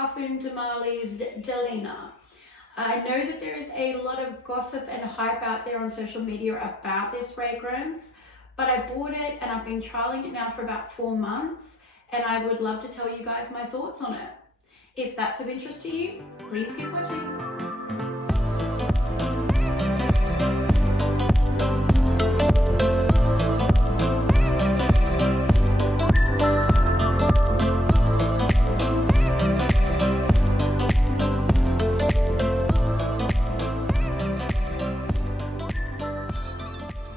Parfums de Marly's Delina. I know that there is a lot of gossip and hype out there on social media about this fragrance, but I bought it and I've been trialing it now for about 4 months, and I would love to tell you guys my thoughts on it. If that's of interest to you, please keep watching.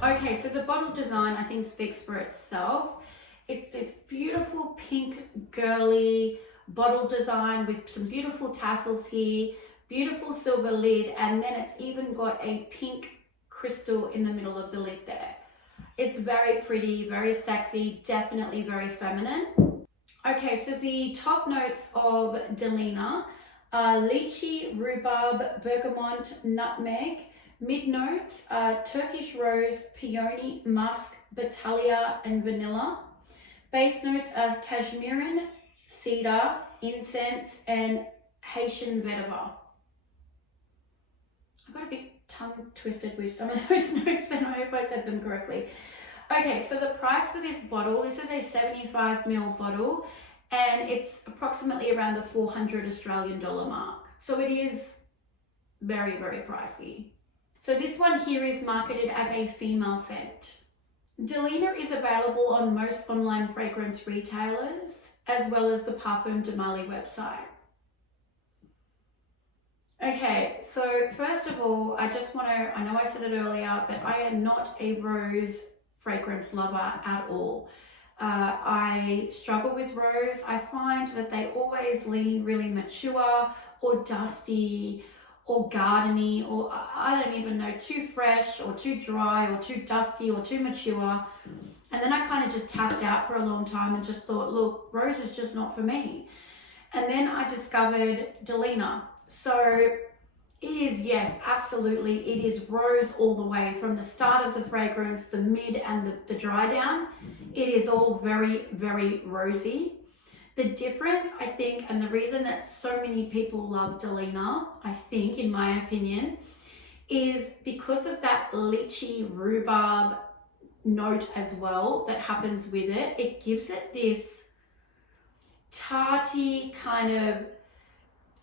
Okay, so the bottle design I think speaks for itself. It's this beautiful pink girly bottle design with some beautiful tassels here, beautiful silver lid, and then it's even got a pink crystal in the middle of the lid there. It's very pretty, very sexy, definitely very feminine. Okay, so the top notes of Delina are lychee, rhubarb, bergamot, nutmeg. Mid notes are Turkish rose, peony, musk, batalia, and vanilla. Base notes are cashmeran, cedar, incense, and Haitian vetiver. I got a bit tongue twisted with some of those notes and I hope I said them correctly. Okay, so the price for this bottle, this is a 75ml bottle and it's approximately around the 400 Australian dollar mark. So it is very, very pricey. So this one here is marketed as a female scent. Delina is available on most online fragrance retailers, as well as the Parfums de Marly website. Okay, so first of all, I know I said it earlier, but I am not a rose fragrance lover at all. I struggle with rose. I find that they always lean really mature or dusty or gardeny, or I don't even know, too fresh or too dry or too dusty or too mature. And then I kind of just tapped out for a long time and just thought, look, rose is just not for me. And then I discovered Delina. So it is, yes, absolutely, it is rose all the way from the start of the fragrance, the mid and the dry down. It is all very, very rosy. The difference, I think, and the reason that so many people love Delina, I think, in my opinion, is because of that lychee rhubarb note as well that happens with it. It gives it this tarty kind of,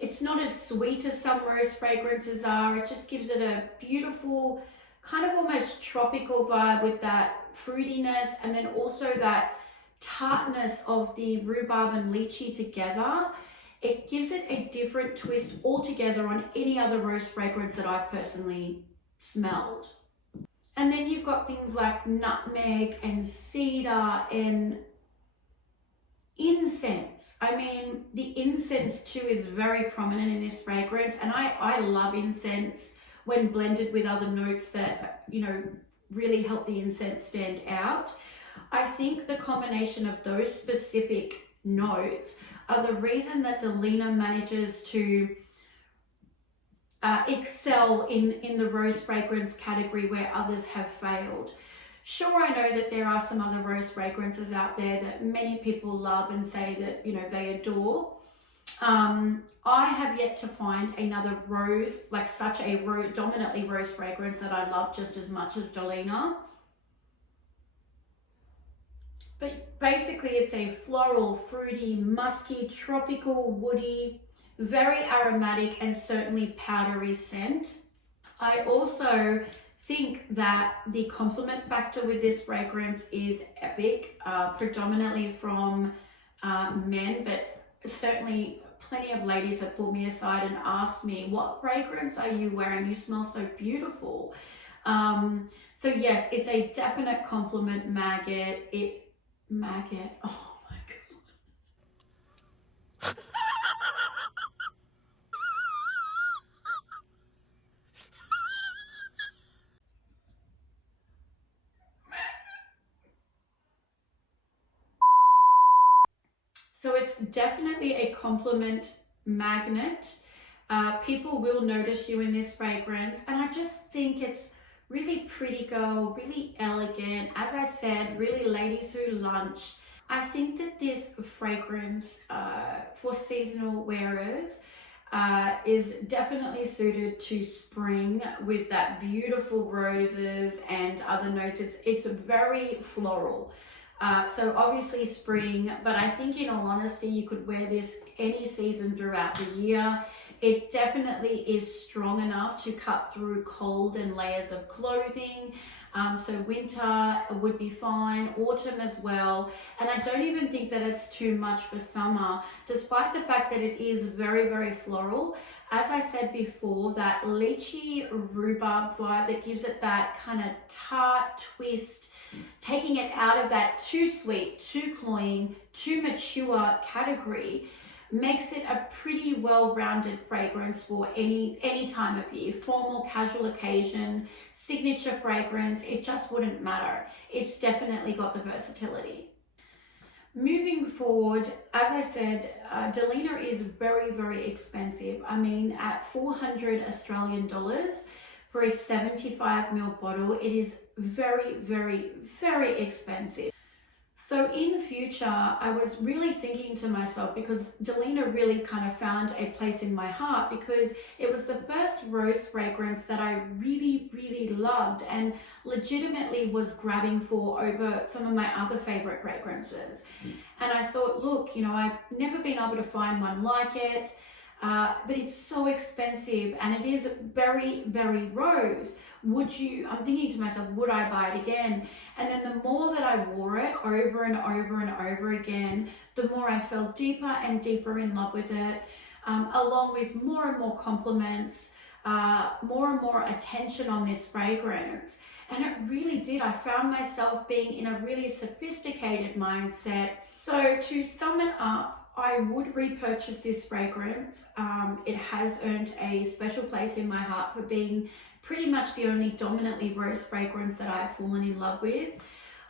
it's not as sweet as some rose fragrances are. It just gives it a beautiful, kind of almost tropical vibe with that fruitiness and then also that tartness of the rhubarb and lychee together. It gives it a different twist altogether on any other rose fragrance that I've personally smelled. And then you've got things like nutmeg and cedar and incense. I mean, the incense too is very prominent in this fragrance, and I love incense when blended with other notes that, you know, really help the incense stand out. I think the combination of those specific notes are the reason that Delina manages to excel in the rose fragrance category where others have failed. Sure, I know that there are some other rose fragrances out there that many people love and say that, you know, they adore. I have yet to find another rose, like such a dominantly rose fragrance that I love just as much as Delina. But basically it's a floral, fruity, musky, tropical, woody, very aromatic and certainly powdery scent. I also think that the compliment factor with this fragrance is epic, predominantly from men, but certainly plenty of ladies have pulled me aside and asked me, what fragrance are you wearing? You smell so beautiful. So yes, it's a definite compliment maggot. Oh my God. So it's definitely a compliment magnet. People will notice you in this fragrance, and I just think it's really pretty girl, really elegant. As I said, really ladies who lunch. I think that this fragrance for seasonal wearers is definitely suited to spring with that beautiful roses and other notes. It's very floral. So obviously spring, but I think in all honesty, you could wear this any season throughout the year. It definitely is strong enough to cut through cold and layers of clothing. So winter would be fine, autumn as well. And I don't even think that it's too much for summer, despite the fact that it is very, very floral. As I said before, that lychee rhubarb vibe that gives it that kind of tart twist, taking it out of that too sweet, too cloying, too mature category, makes it a pretty well-rounded fragrance for any time of year. Formal, casual occasion, signature fragrance, it just wouldn't matter. It's definitely got the versatility. Moving forward, as I said, Delina is very, very expensive. I mean, at 400 Australian dollars for a 75ml bottle, it is very, very, very expensive. So in future, I was really thinking to myself, because Delina really kind of found a place in my heart, because it was the first rose fragrance that I really, really loved and legitimately was grabbing for over some of my other favorite fragrances. And I thought, look, you know, I've never been able to find one like it, but it's so expensive and it is very, very rose. I'm thinking to myself, would I buy it again? And then the more that I wore it over and over and over again, the more I fell deeper and deeper in love with it, along with more and more compliments, more and more attention on this fragrance. And it really did. I found myself being in a really sophisticated mindset. So to sum it up, I would repurchase this fragrance. It has earned a special place in my heart for being pretty much the only dominantly rose fragrance that I've fallen in love with.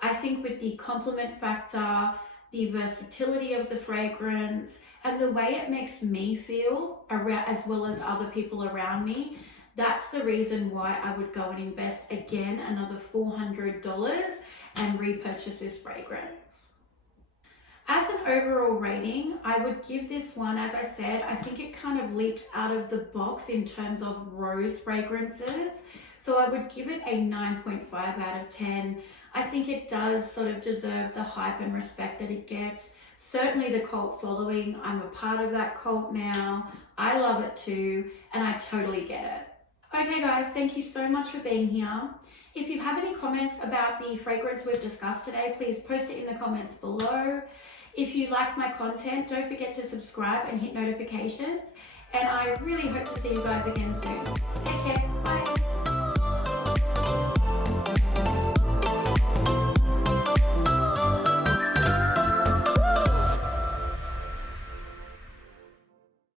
I think with the compliment factor, the versatility of the fragrance, and the way it makes me feel, as well as other people around me, that's the reason why I would go and invest again another $400 and repurchase this fragrance. As an overall rating, I would give this one, as I said, I think it kind of leaped out of the box in terms of rose fragrances. So I would give it a 9.5 out of 10. I think it does sort of deserve the hype and respect that it gets. Certainly the cult following, I'm a part of that cult now. I love it too, and I totally get it. Okay guys, thank you so much for being here. If you have any comments about the fragrance we've discussed today, please post it in the comments below. If you like my content, don't forget to subscribe and hit notifications. And I really hope to see you guys again soon.